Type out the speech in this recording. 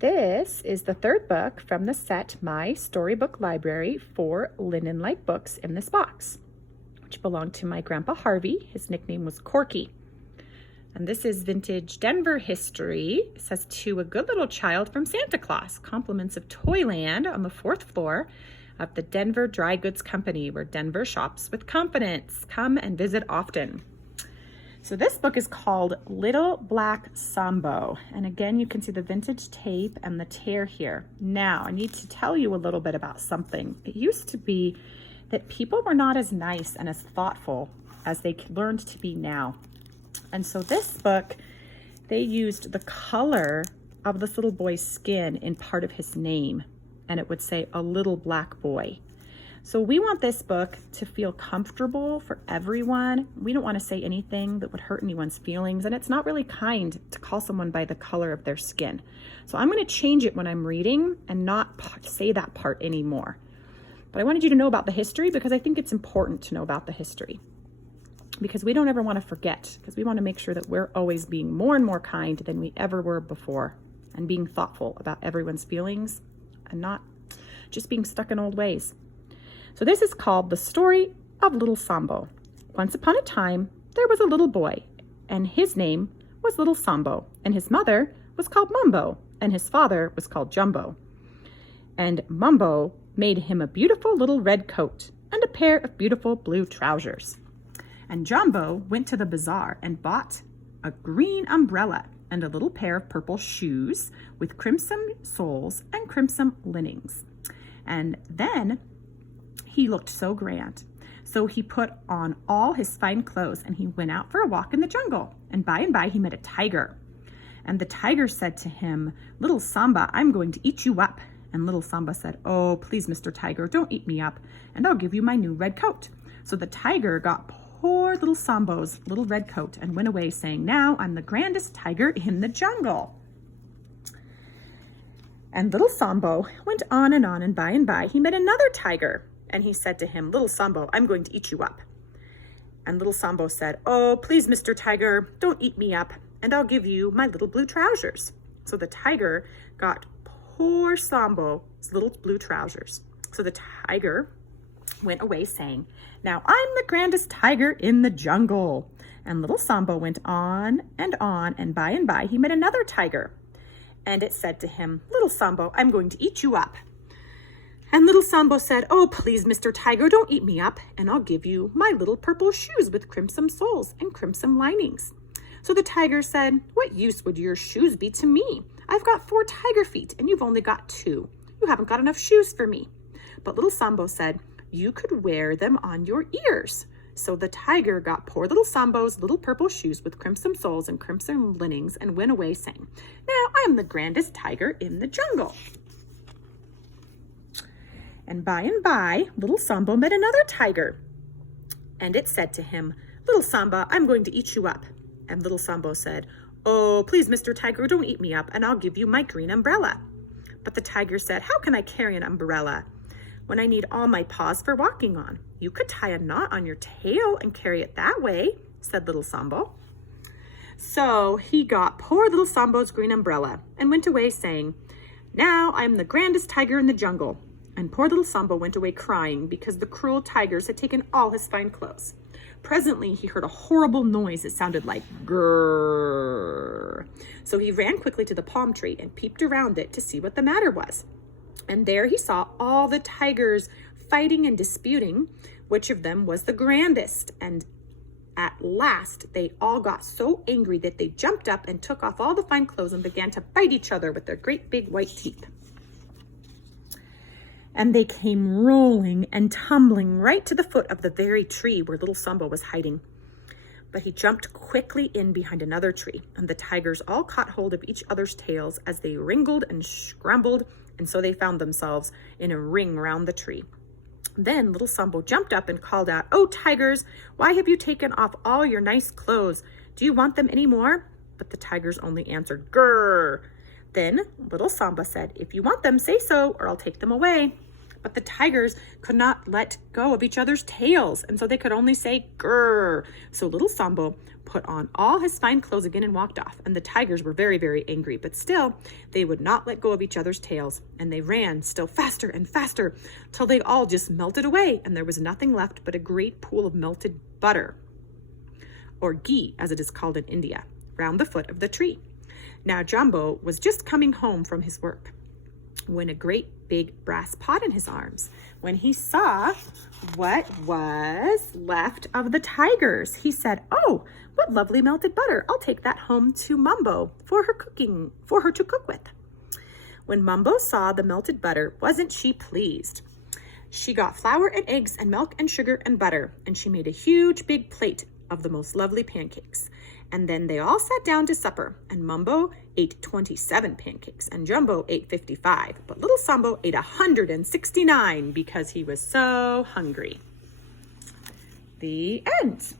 This is the third book from the set My Storybook Library for Linen-like books in this box, which belonged to my Grandpa Harvey. His nickname was Corky. And this is vintage Denver history. It says, "To a good little child from Santa Claus, compliments of Toyland on the 4th floor of the Denver Dry Goods Company, where Denver shops with confidence. Come and visit often." So this book is called Little Black Sambo. And again, you can see the vintage tape and the tear here. Now, I need to tell you a little bit about something. It used to be that people were not as nice and as thoughtful as they learned to be now. And so this book, they used the color of this little boy's skin in part of his name. And it would say, "A little black boy." So we want this book to feel comfortable for everyone. We don't want to say anything that would hurt anyone's feelings, and it's not really kind to call someone by the color of their skin. So I'm going to change it when I'm reading and not say that part anymore. But I wanted you to know about the history because I think it's important to know about the history. Because we don't ever want to forget, because we want to make sure that we're always being more and more kind than we ever were before, and being thoughtful about everyone's feelings and not just being stuck in old ways. So this is called The Story of Little Sambo. Once upon a time, there was a little boy, and his name was Little Sambo, and his mother was called Mumbo, and his father was called Jumbo. And Mumbo made him a beautiful little red coat and a pair of beautiful blue trousers. And Jumbo went to the bazaar and bought a green umbrella and a little pair of purple shoes with crimson soles and crimson linings. And then he looked so grand. So he put on all his fine clothes and he went out for a walk in the jungle. And by he met a tiger. And the tiger said to him, "Little Samba, I'm going to eat you up." And little Samba said, "Oh, please, Mr. Tiger, don't eat me up, and I'll give you my new red coat." So the tiger got poor little Sambo's little red coat and went away saying, "Now I'm the grandest tiger in the jungle." And little Sambo went on, and by he met another tiger. And he said to him, "Little Sambo, I'm going to eat you up." And little Sambo said, "Oh, please, Mr. Tiger, don't eat me up, and I'll give you my little blue trousers." So the tiger got poor Sambo's little blue trousers. So the tiger went away saying, "Now I'm the grandest tiger in the jungle." And little Sambo went on, and by he met another tiger. And it said to him, "Little Sambo, I'm going to eat you up." And little Sambo said, "Oh, please, Mr. Tiger, don't eat me up, and I'll give you my little purple shoes with crimson soles and crimson linings." So the tiger said, "What use would your shoes be to me? I've got 4 tiger feet, and you've only got 2. You haven't got enough shoes for me." But little Sambo said, "You could wear them on your ears." So the tiger got poor little Sambo's little purple shoes with crimson soles and crimson linings and went away saying, "Now I am the grandest tiger in the jungle." And by, little Sambo met another tiger. And it said to him, "Little Samba, I'm going to eat you up." And little Sambo said, "Oh, please, Mr. Tiger, don't eat me up, and I'll give you my green umbrella." But the tiger said, "How can I carry an umbrella when I need all my paws for walking on?" "You could tie a knot on your tail and carry it that way," said little Sambo. So he got poor little Sambo's green umbrella and went away saying, "Now I'm the grandest tiger in the jungle." And poor little Sambo went away crying because the cruel tigers had taken all his fine clothes. Presently, he heard a horrible noise. It sounded like grrr. So he ran quickly to the palm tree and peeped around it to see what the matter was. And there he saw all the tigers fighting and disputing which of them was the grandest. And at last, they all got so angry that they jumped up and took off all the fine clothes and began to bite each other with their great big white teeth. And they came rolling and tumbling right to the foot of the very tree where little Sambo was hiding. But he jumped quickly in behind another tree, and the tigers all caught hold of each other's tails as they wriggled and scrambled, and so they found themselves in a ring round the tree. Then little Sambo jumped up and called out, "Oh, tigers, why have you taken off all your nice clothes? Do you want them any more?" But the tigers only answered, "Grrr." Then little Samba said, "If you want them, say so, or I'll take them away." but the tigers could not let go of each other's tails, and so they could only say grrr. So little Sambo put on all his fine clothes again and walked off, and the tigers were very, very angry, but still they would not let go of each other's tails, and they ran still faster and faster till they all just melted away, and there was nothing left but a great pool of melted butter, or ghee as it is called in India, round the foot of the tree. Now Jumbo was just coming home from his work when a great big brass pot in his arms, when he saw what was left of the tigers, he said, "Oh, what lovely melted butter. I'll take that home to Mumbo for her to cook with." When Mumbo saw the melted butter, wasn't she pleased? She got flour and eggs and milk and sugar and butter, and she made a huge big plate of the most lovely pancakes. And then they all sat down to supper, and Mumbo ate 27 pancakes, and Jumbo ate 55, but little Sambo ate 169 because he was so hungry. The end.